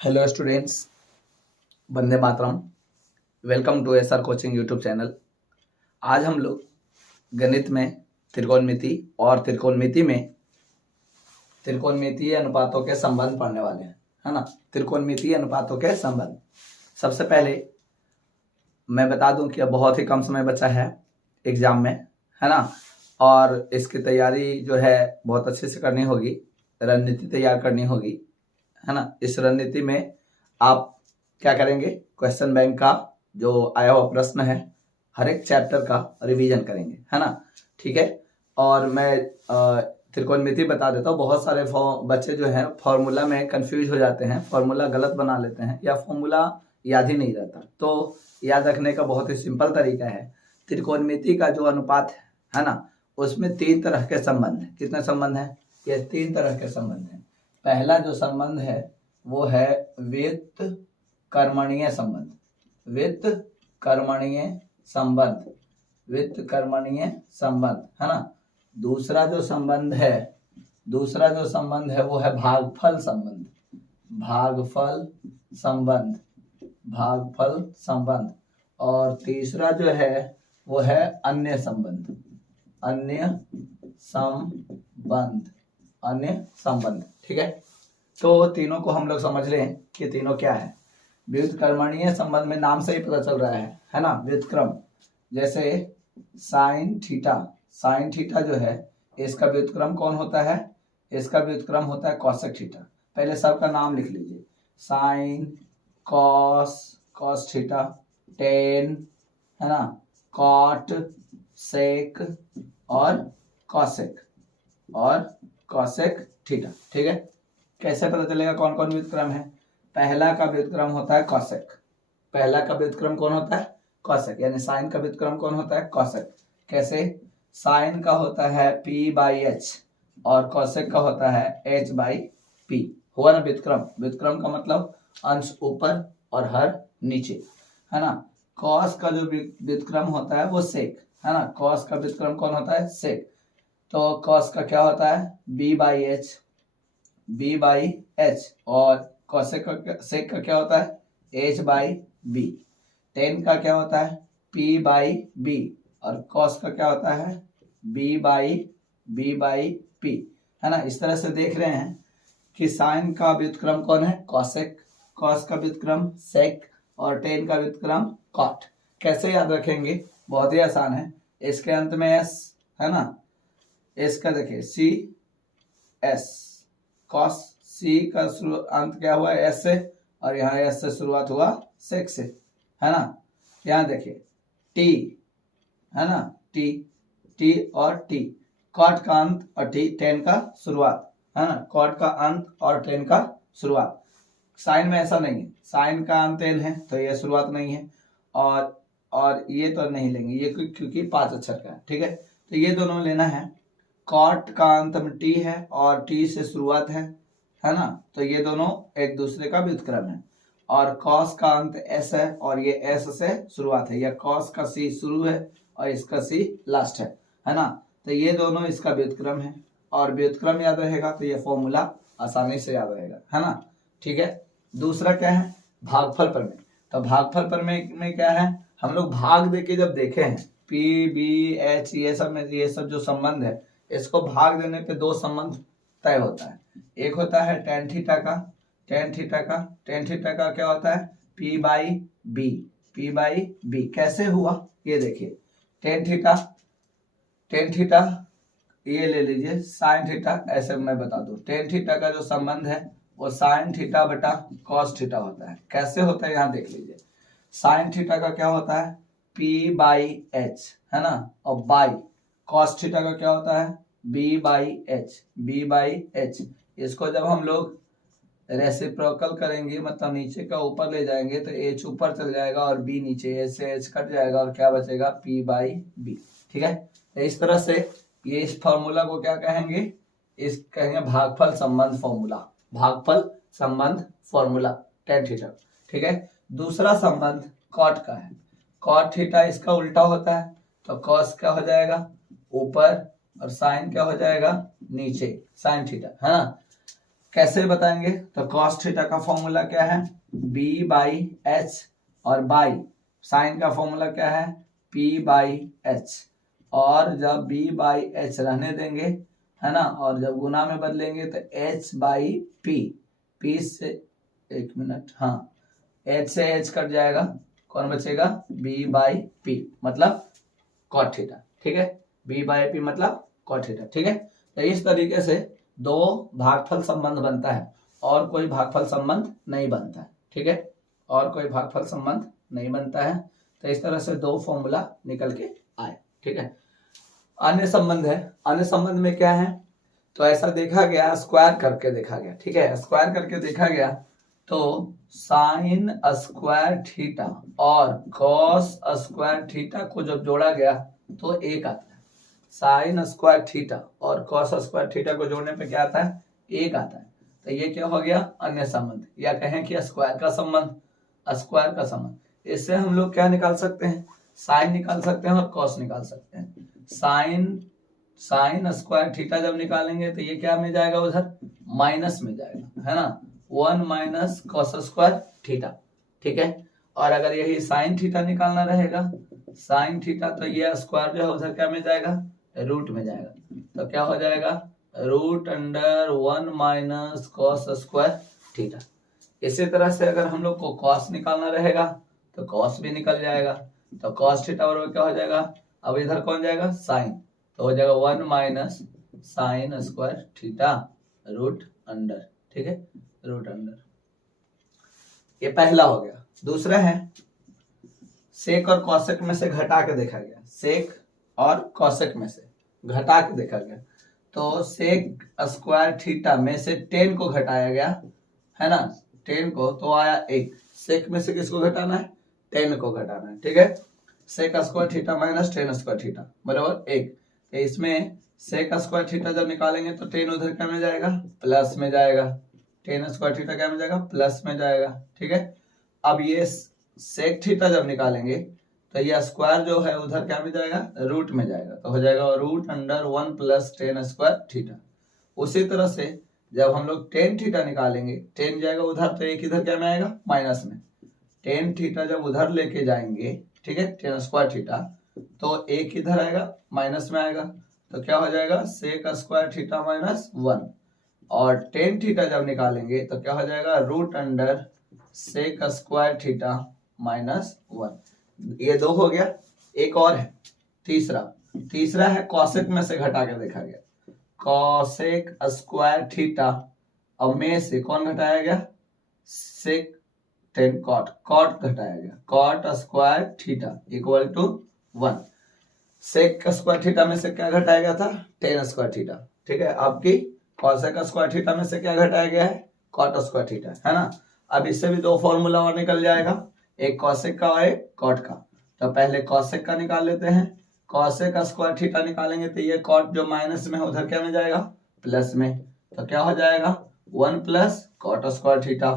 Hello students, वंदे मातरम। Welcome to SR coaching YouTube channel. आज हम लोग गणित में त्रिकोणमिति और त्रिकोणमिति में त्रिकोणमितीय अनुपातों के संबंध पढ़ने वाले हैं, है ना। त्रिकोणमितीय अनुपातों के संबंध। सबसे पहले मैं बता दूं कि अब बहुत ही कम समय बचा है एग्जाम में, है ना। और इसकी तैयारी जो है बहुत अच्छे से करनी होगी, रणनीति तैयार करनी होगी, है ना। इस रणनीति में आप क्या करेंगे, क्वेश्चन बैंक का जो आया हुआ प्रश्न है हर एक चैप्टर का रिवीजन करेंगे, है ना। ठीक है। और मैं त्रिकोणमिति बता देता हूँ। बहुत सारे बच्चे जो हैं फॉर्मूला में कंफ्यूज हो जाते हैं, फॉर्मूला गलत बना लेते हैं या फॉर्मूला याद ही नहीं रहता। तो याद रखने का बहुत ही सिंपल तरीका है। त्रिकोणमिति का जो अनुपात है ना, उसमें 3 तरह के संबंध है। कितने संबंध हैं? ये 3 तरह के संबंध हैं। पहला जो संबंध है वो है व्युत्क्रमणीय संबंध। व्युत्क्रमणीय संबंध, व्युत्क्रमणीय संबंध, है ना। दूसरा जो संबंध है वो है भागफल संबंध। भागफल संबंध, भागफल संबंध। और तीसरा जो है वो है अन्य संबंध, अन्य संबंध, अन्य संबंध। ठीक है। तो तीनों को हम लोग समझ लें कि तीनों क्या है। व्युत्क्रमणीय संबंध में नाम से ही पता चल रहा है ना। व्युत्क्रम, जैसे साइन थीटा, साइन थीटा जो है इसका व्युत्क्रम कौन होता है? इसका व्युत्क्रम होता है कोसेक थीटा। पहले सबका नाम लिख लीजिए। Sine, cos, cos theta, tan, है ना, कॉट, सेक और कॉसेक, और कॉसेक थीटा। ठीक है। कैसे पता चलेगा कौन कौन व्युत्क्रम है? पहला का व्युत्क्रम होता है कॉसेक। पहला का व्युत्क्रम कौन होता है? कॉसेक। यानी साइन का व्युत्क्रम कौन होता है? कॉसेक। कैसे? साइन का होता है p/h और कॉसेक का होता है h/p। हुआ ना व्युत्क्रम। व्युत्क्रम का मतलब अंश ऊपर और हर नीचे, है ना। कॉस का जो व्युत्क्रम होता है वो सेक, है ना। कॉस का व्युत्क्रम कौन होता है? सेक। तो कॉस का क्या होता है? b/h, b/h। और कॉसेक का, सेक का क्या होता है? h/b। टेन का क्या होता है? p/b। और कॉस का क्या होता है? b/p, है ना। इस तरह से देख रहे हैं कि साइन का व्युत्क्रम कौन है? कॉसेक, कॉस का व्युत्क्रम सेक और टेन का व्युत्क्रम कॉट। कैसे याद रखेंगे? बहुत ही आसान है। इसके अंत में s, है ना। इसका देखिए सी एस, कॉस, सी का अंत क्या हुआ? एस से, और यहाँ एस से शुरुआत हुआ सेक से, है ना। यहाँ देखिए टी, है ना, टी, टी और टी। कॉट का अंत और टी, टेन का शुरुआत, है ना। कॉट का अंत और टेन का शुरुआत। साइन में ऐसा नहीं है, साइन का अंत टेन है तो ये शुरुआत नहीं है, और ये तो नहीं लेंगे ये क्योंकि 5 अक्षर का है। ठीक है। तो ये दोनों लेना है। कॉट का अंत में टी है और टी से शुरुआत है ना। तो ये दोनों एक दूसरे का व्युत्क्रम है। और कॉस का अंत एस है और ये एस से शुरुआत है। या कॉस का सी शुरू है और इसका सी लास्ट है ना। तो ये दोनों इसका व्युत्क्रम है। और व्युत्क्रम याद रहेगा तो ये फॉर्मूला आसानी से याद रहेगा, है ना। ठीक है। दूसरा क्या है? भागफल प्रमेय। तो भागफल प्रमेय में क्या है? हम लोग भाग देके जब देखे हैं p/b/h, ये सब जो संबंध है, इसको भाग देने पे 2 संबंध तय होता है। एक होता है टेन थीटा का, टेन थीटा का, टेन थीटा का क्या होता है? p/b, p/b। कैसे हुआ ये देखिए। टेन थीटा, टेन थीटा ये ले लीजिए, साइन थीटा, ऐसे मैं बता दूं। टेन थीटा का जो संबंध है वो साइन थीटा बटा कॉस थीटा होता है। कैसे होता है यहाँ देख लीजिए। साइन थीटा का क्या होता है? p/h, है ना। और बाई कॉस थीटा का क्या होता है? b/h, b/h। इसको जब हम लोग रेसिप्रोकल करेंगे, मतलब नीचे का ऊपर ले जाएंगे, तो h ऊपर चल जाएगा और b नीचे, h से h कट जाएगा और क्या बचेगा? p/b। ठीक है। तो इस तरह से ये इस फॉर्मूला को क्या कहेंगे? इस कहेंगे भागफल संबंध फॉर्मूला, भागफल संबंध फॉर्मूला टेन थीटा। ठीक है। दूसरा संबंध कॉट का है। कॉट थीटा इसका उल्टा होता है, तो कॉस क्या हो जाएगा? ऊपर, और साइन क्या हो जाएगा? नीचे, साइन थीटा, है ना। कैसे बताएंगे? तो कॉस थीटा का फॉर्मूला क्या है? बी बाई एच, और बाई साइन का फॉर्मूला क्या है? P by H. और जब बी बाई एच रहने देंगे, है ना, और जब गुना में बदलेंगे तो एच बाई पी, पी से, एक मिनट, हाँ, एच से एच कट जाएगा, कौन बचेगा? बी बाई पी, मतलब कॉट थीटा। ठीक है, बी बाई पी मतलब कॉट थीटा। ठीक है, तो इस तरीके से दो भागफल संबंध बनता है, और कोई भागफल संबंध नहीं बनता है। ठीक है, और कोई भागफल संबंध नहीं बनता है। तो इस तरह से दो फॉर्मूला निकल के आए। ठीक है, अन्य संबंध है। अन्य संबंध में क्या है? तो ऐसा देखा गया, स्क्वायर करके देखा गया। ठीक है, स्क्वायर करके देखा गया तो साइन स्क्वायर थीटा और कॉस स्क्वायर थीटा को जब जोड़ा गया तो एक आता है। साइन स्क्वायर थीटा और कॉस स्क्वायर थीटा को जोड़ने पे क्या आता है? एक आता है। तो ये क्या हो गया? अन्य संबंध, या कहें कि स्क्वायर का संबंध। स्क्वायर का संबंध, इससे हम लोग क्या निकाल सकते हैं? साइन निकाल सकते हैं और कॉस निकाल सकते हैं। साइन स्क्वायर थीटा जब निकालेंगे तो ये क्या में जाएगा? उधर माइनस में जाएगा, है ना, 1 माइनस कॉस स्क्वायर थीटा। ठीक है, और अगर यही साइन थीटा निकालना रहेगा, साइन थीटा, तो ये स्क्वायर जो है उधर क्या में जाएगा? रूट में जाएगा। तो क्या हो जाएगा? Root under 1 minus cos square theta. इसी तरह से अगर हम लोग को कॉस निकालना रहेगा तो कॉस भी निकल जाएगा। तो कॉस थीटा बराबर क्या हो जाएगा? अब इधर कौन जाएगा? साइन, तो हो जाएगा 1 minus sine square theta root under. ठीक है, रूट अंडर। ये पहला हो गया। दूसरा है सेक और कॉसेक में से घटा के देखा गया। सेक और कॉसेक में से घटा के देखा गया तो सेक स्क्वायर थीटा में से 10 को घटाया गया, है ना, 10 को, तो आया 1। सेक में से किसको घटाना है? 10 को घटाना है। ठीक है, sec square theta minus 10 square theta बराबर 1। तो इसमें सेक स्क्वायर थीटा जब निकालेंगे तो 10 उधर क्या में जाएगा? प्लस में जाएगा। 10 स्क्वायर थीटा क्या में जाएगा? प्लस में जाएगा। ठीक है, अब ये सेक थीटा जब निकालेंगे तो ये स्क्वायर जो है उधर क्या में जाएगा? रूट में जाएगा। तो हो जाएगा root under 1 plus 10 square theta. उसी तरह से जब हम लोग 10 थीटा निकालेंगे, 10 जाएगा उधर, तो एक इधर क्या में आएगा? माइनस में। 10 थीटा जब उधर लेके जाएंगे, ठीक है, 10 स्क्वायर थीटा, तो एक इधर आएगा, माइनस में आएगा। तो क्या हो जाएगा? Sec square theta minus 1। और 10 थीटा जब निकालेंगे तो क्या हो जाएगा? Root under sec square theta minus 1। ये दो हो गया। एक और है तीसरा है कॉसेक में से घटा के देखा गया। कॉसेक स्क्वायर थीटा, अब में से कौन घटाया गया? सेक 10 कॉट घटाया गया। Cot square theta equal to 1। Sec square theta में से क्या घटाया गया था? 10 स्क्वायर थीटा। ठीक है, आपकी कॉसेक स्क्वायर थीटा में से क्या घटाया गया है? कॉट स्क्वायर थीटा, है ना। अब इससे भी दो फॉर्मूला और निकल जाएगा, एक कॉसेक का और एक कॉट का। तो पहले कॉसेक का निकाल लेते हैं। कॉसेक स्क्वायर थीटा निकालेंगे तो ये कॉट जो माइनस में है उधर क्या में जाएगा? प्लस में। तो क्या हो जाएगा? 1 प्लस कॉट स्क्वायर थीटा।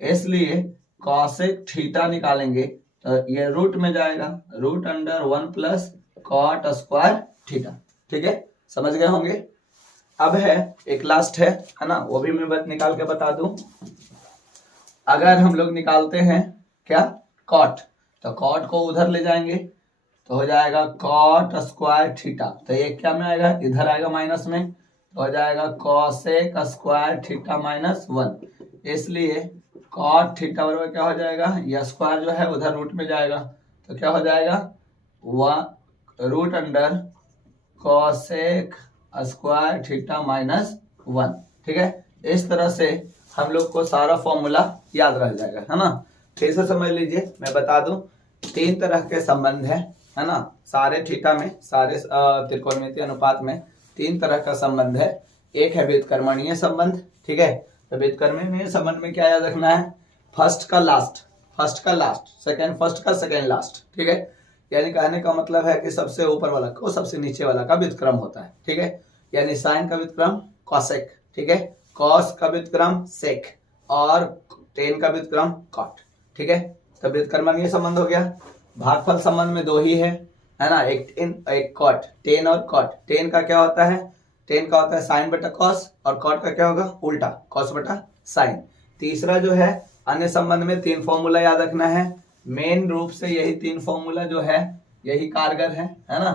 इसलिए कॉसेक थीटा निकालेंगे तो ये रूट में जाएगा, root under 1 plus cot square theta. ठीक है, समझ गए होंगे। अब है एक लास्ट है ना, वो भी मैं निकाल के बता दूं। अगर हम लोग निकालते हैं क्या? कॉट, तो कॉट को उधर ले जाएंगे तो हो जाएगा कॉट स्क्वायर थीटा। तो ये क्या में आएगा? इधर आएगा माइनस में, तो हो जाएगा कॉसेक स्क्वायर थीटा माइनस 1। इसलिए कॉट थीटा बराबर क्या हो जाएगा? यह स्क्वायर जो है उधर रूट में जाएगा, तो क्या हो जाएगा? Root under cosec square theta minus 1। ठीक है, इस तरह से हम लोग को सारा फॉर्मूला याद रह जाएगा, है ना। फिर से समझ लीजिए, मैं बता दूं, 3 तरह के संबंध है ना। सारे थीटा में, सारे त्रिकोणमितीय अनुपात में 3 तरह का संबंध है। एक है व्युत्क्रमणीय संबंध। ठीक है, तो व्युत्क्रमणीय संबंध में क्या याद रखना है? फर्स्ट का लास्ट, सेकंड फर्स्ट का सेकंड लास्ट। ठीक है, यानी कहने का मतलब है कि सबसे ऊपर वाला को सबसे नीचे वाला का व्युत्क्रम होता है। ठीक है, यानी साइन का व्युत्क्रम कॉसेक, ठीक है, कॉस का व्युत्क्रम सेक, और टेन का व्युत्क्रम कॉट। ठीक है, तो व्युत्क्रमणीय संबंध हो गया। भागफल संबंध में दो ही है ना, एक टेन एक कॉट। टेन और कॉट, टेन का क्या होता है? टेन का होता है साइन बटा कॉस, और कॉट का क्या होगा, उल्टा, कॉस बटा साइन। तीसरा जो है अन्य संबंध में 3 फॉर्मूला याद रखना है। मेन रूप से यही 3 फॉर्मूला जो है यही कारगर है ना।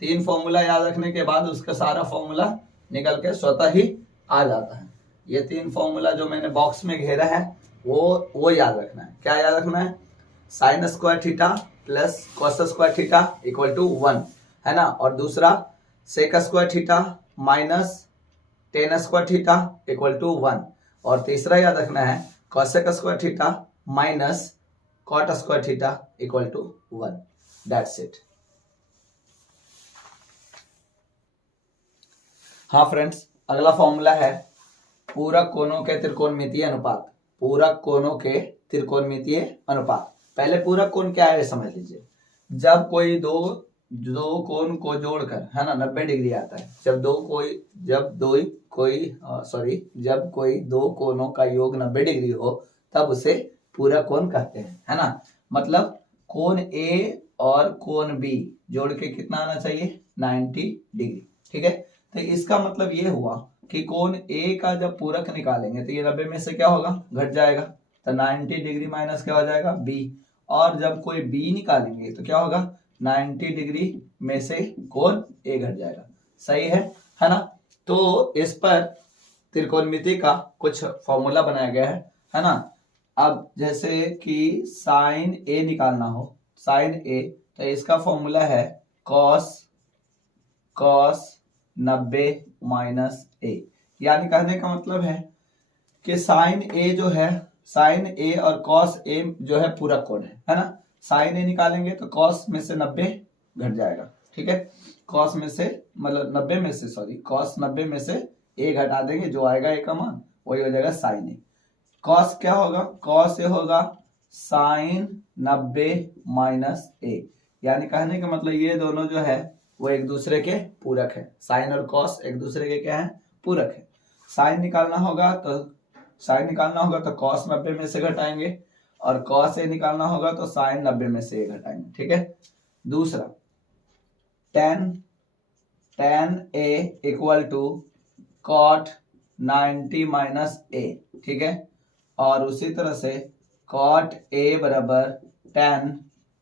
3 फॉर्मूला याद रखने के बाद उसका सारा फॉर्मूला निकल के स्वतः ही आ जाता है। ये 3 फॉर्मूला जो मैंने बॉक्स में घेरा है वो याद रखना है। क्या याद रखना है, sine square theta plus cos square theta equal to 1 है ना, और दूसरा sec square theta minus tan square theta equal to 1, और तीसरा याद रखना है cosec square theta minus cot square theta equal to 1। That's it. हाँ फ्रेंड्स, अगला फॉर्मूला है पूरक कोणों के त्रिकोणमितीय अनुपात। पूरक कोणों के त्रिकोणमितीय अनुपात। पहले पूरक कोण क्या है समझ लीजिए। जब कोई दो कोण को जोड़कर है ना 90 डिग्री आता है, जब कोई दो कोणों का योग 90 डिग्री हो तब उसे पूरक कोण कहते हैं, है ना। मतलब कोण ए और कोण बी जोड़ के कितना आना चाहिए, 90 डिग्री, ठीक है। तो इसका मतलब ये हुआ कि कोण ए का जब पूरक निकालेंगे तो ये 90 में से क्या होगा, घट जाएगा, तो 90 डिग्री माइनस क्या हो जाएगा, बी। और जब कोई बी निकालेंगे तो क्या होगा, 90 डिग्री में से कोण ए घट जाएगा। सही है ना। तो इस पर त्रिकोणमिति का कुछ फॉर्मूला बनाया गया है ना। अब जैसे कि साइन ए निकालना हो, साइन ए, तो इसका फॉर्मूला है कॉस 90 माइनस ए। यानी कहने का मतलब है कि साइन ए जो है, साइन ए और कॉस ए जो है पूरक कोण है ना। साइन ए निकालेंगे तो कॉस में से 90 घट जाएगा, ठीक है। कॉस में से मतलब 90 में से कॉस 90 में से ए घटा देंगे, जो आएगा ए का मान वही हो जाएगा साइन ए। कॉस क्या होगा, कॉस ए होगा साइन 90 माइनस ए। यानी कहने का मतलब ये दोनों जो है वो एक दूसरे के पूरक है। साइन और कॉस एक दूसरे के क्या है, पूरक है। साइन निकालना होगा तो कॉस 90 में से घटाएंगे, और कॉस ए निकालना होगा तो साइन 90 में से ए घटाएंगे, ठीक है। दूसरा tan A equal to cot 90 minus A, ठीक है। और उसी तरह से कॉट ए बराबर tan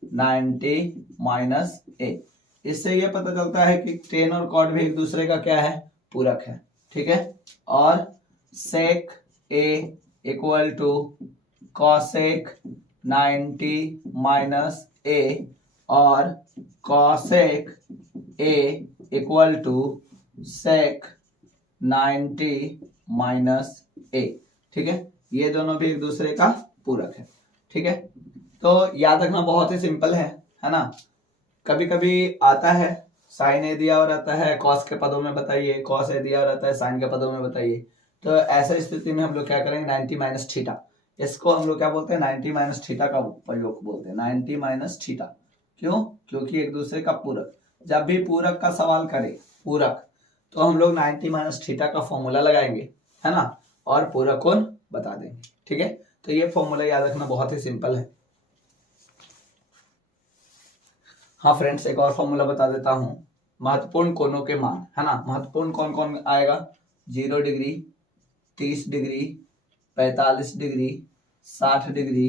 90 माइनस ए। इससे ये पता चलता है कि टेन और कॉट भी एक दूसरे का क्या है, पूरक है, ठीक है। और sec A equal to cosec 90 minus A, और cosec A equal to sec 90 minus A, ठीक है। ये दोनों भी एक दूसरे का पूरक है, ठीक है। तो याद रखना बहुत ही सिंपल है ना। कभी कभी आता है साइन ए दिया और आता है कॉस के पदों में बताइए, कॉस ए दिया और आता है साइन के पदों में बताइए। तो ऐसा स्थिति में हम लोग क्या करेंगे, 90 माइनस थीटा, इसको हम लोग क्या बोलते हैं, 90 माइनस थीटा का प्रयोग बोलते हैं, 90 माइनस थीटा। क्यों, क्योंकि एक दूसरे का पूरक। जब भी पूरक का सवाल करे, पूरक, तो हम लोग 90 माइनस थीटा का फॉर्मूला लगाएंगे, है ना, और पूरक कोण बता देंगे, ठीक है। तो ये फॉर्मूला याद रखना बहुत ही सिंपल है। हाँ फ्रेंड्स, एक और फॉर्मूला बता देता हूं। महत्वपूर्ण कोणों के मान, है ना। महत्वपूर्ण कौन कौन आएगा, 0 डिग्री, 30 डिग्री, 45 डिग्री, 60 डिग्री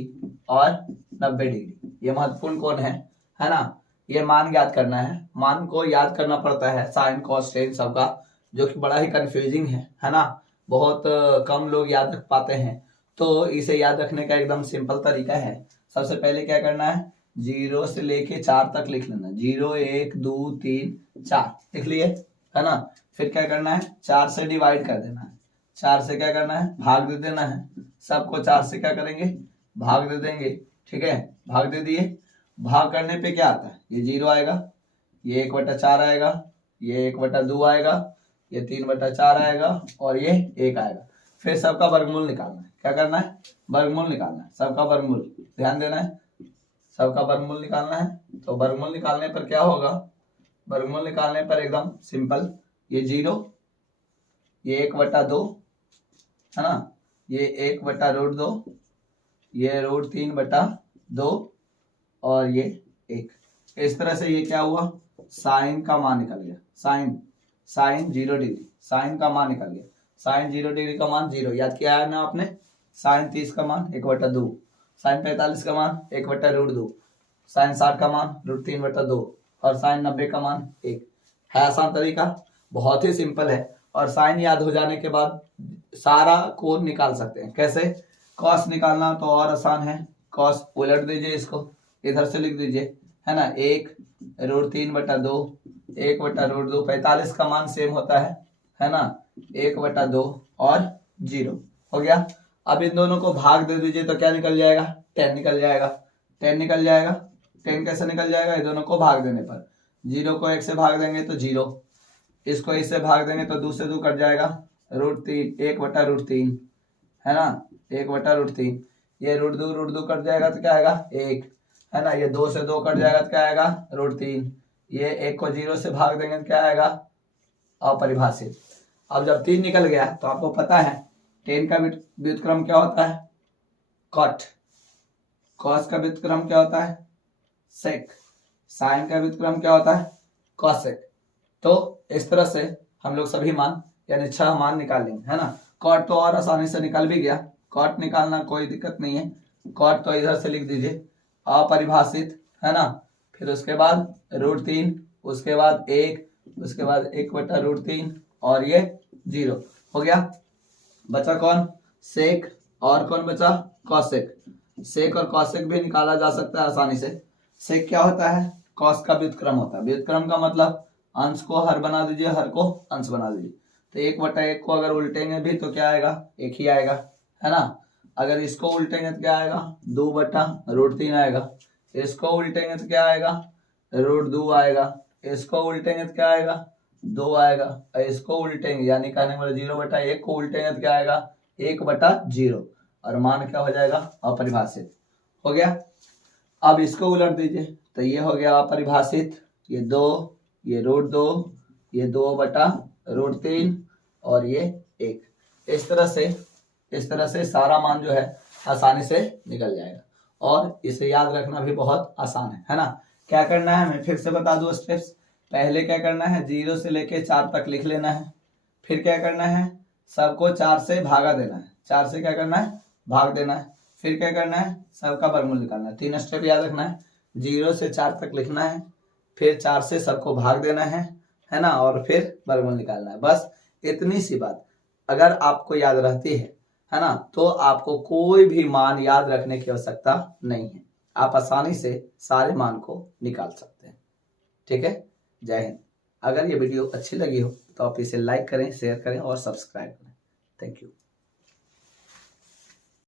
और 90 डिग्री। ये महत्वपूर्ण कोण है ना। ये मान याद करना है। मान को याद करना पड़ता है साइन कॉस टेन सबका, जो कि बड़ा ही कंफ्यूजिंग है ना। बहुत कम लोग याद रख पाते हैं। तो इसे याद रखने का एकदम सिंपल तरीका है। सबसे पहले क्या करना है, 0 से लेके 4 तक लिख लेना। 0 1 2 3 4 लिख लिए, है ना। फिर क्या करना है, 4 से डिवाइड कर देना है। 4 से क्या करना है, भाग दे देना है। सबको 4 से क्या करेंगे, भाग दे देंगे, ठीक है। भाग दे दिए। भाग करने पे क्या आता है, ये 0 आएगा, ये 1/4 आएगा, ये 1/2 आएगा, ये 3/4 आएगा, और ये 1 आएगा। फिर सबका वर्गमूल निकालना है। क्या करना है, वर्गमूल निकालना है, सबका वर्गमूल। ध्यान देना है, सबका वर्गमूल निकालना है। तो वर्गमूल निकालने पर क्या होगा, वर्गमूल निकालने पर एकदम सिंपल, ये 0, ये 1/2, है ना, ये 1/√2, ये √3/2 और ये 1। इस तरह से ये क्या हुआ, साइन का मान निकल गया। साइन 0 डिग्री, साइन का मान निकल गया, साइन 0 डिग्री का मान 0, याद किया है ना आपने। साइन 30 का मान 1/2, साइन 45 का मान 1/√2, साइन 60 का मान √3/2 और साइन 90 का मान 1 है। आसान तरीका, बहुत ही सिंपल है। और साइन याद हो जाने के बाद सारा कोण निकाल सकते हैं। कैसे? कॉस निकालना तो और आसान है, कॉस उलट दीजिए, इसको इधर से लिख दीजिए, है ना, 1√3/2, 1/√2, 45 का मान सेम होता है ना, 1/2 और 0 हो गया। अब इन दोनों को भाग दे दीजिए तो क्या निकल जाएगा? 10 निकल जाएगा, 10 निकल जाएगा। 10 कैसे निकल जाएगा? ये दोनों को भाग देने पर, 0 को 1 से भाग देंगे तो 0, इसको इससे भाग देंगे तो 2 से 2 कट जाएगा, √3, 1/√3 है ना, 1/√3, ये √2 कट जाएगा तो क्या आएगा? 1 है ना, ये 2 से 2 कट जाएगा तो क्या आएगा? √3, ये 1 को 0 से भाग देंगे तो क्या आएगा? अपरिभाषित। अब जब 3 निकल गया तो आपको पता है 10 का व्युत्क्रम क्या होता है? कॉट। कॉस का व्युत्क्रम क्या होता है? सेक। साइन का व्युत्क्रम क्या होता है? कॉसेक। तो इस तरह से हम लोग सभी मान यानी 6 मान निकाल लेंगे, है ना। कॉट तो और आसानी से निकल भी गया, कॉट निकालना कोई दिक्कत नहीं है। कॉट तो इधर से लिख दीजिए, अपरिभाषित, है ना, फिर उसके बाद √3, उसके बाद 1, उसके बाद 1/√3 और ये 0 हो गया। बचा कौन? सेक। और कौन बचा? कॉसेक। सेक और कॉसेक भी निकाला जा सकता है आसानी से। सेक क्या होता है? कॉस का व्युत्क्रम होता है। व्युत्क्रम का मतलब अंश को हर बना दीजिए, हर को अंश बना दीजिए। तो 1/1 को अगर उल्टेंगे भी तो क्या आएगा? 1 ही आएगा, है ना। अगर इसको उल्टेंगे तो क्या आएगा? 2/√3 आएगा। इसको उल्टेंगे तो क्या आएगा? √2 आएगा। इसको उल्टेंगे तो क्या आएगा? 2 आएगा। और इसको उल्टेंगे यानी कहने वाले 0/1 को उल्टेंगे तो क्या आएगा? 1/0 और मान क्या हो जाएगा? अपरिभाषित हो गया। अब इसको उलट दीजिए तो ये हो गया अपरिभाषित, ये 2, ये √2, ये 2/√3 और ये 1। इस तरह से सारा मान जो है आसानी से निकल जाएगा और इसे याद रखना भी बहुत आसान है ना। क्या करना है, मैं फिर से बता दूं स्टेप्स। पहले क्या करना है? 0 से लेके 4 तक लिख लेना है। फिर क्या करना है? सबको 4 से भागा देना है। 4 से क्या करना है? भाग देना है। फिर क्या करना है? सबका वर्गमूल निकालना है। 3 स्टेप याद रखना है। 0 से 4 तक लिखना है, फिर 4 से सबको भाग देना है ना, और फिर वर्गमूल निकालना है। बस इतनी सी बात अगर आपको याद रहती है ना, तो आपको कोई भी मान याद रखने की आवश्यकता नहीं है। आप आसानी से सारे मान को निकाल सकते हैं। ठीक है, जय हिंद। अगर ये वीडियो अच्छी लगी हो तो आप इसे लाइक करें, शेयर करें और सब्सक्राइब करें। Thank you.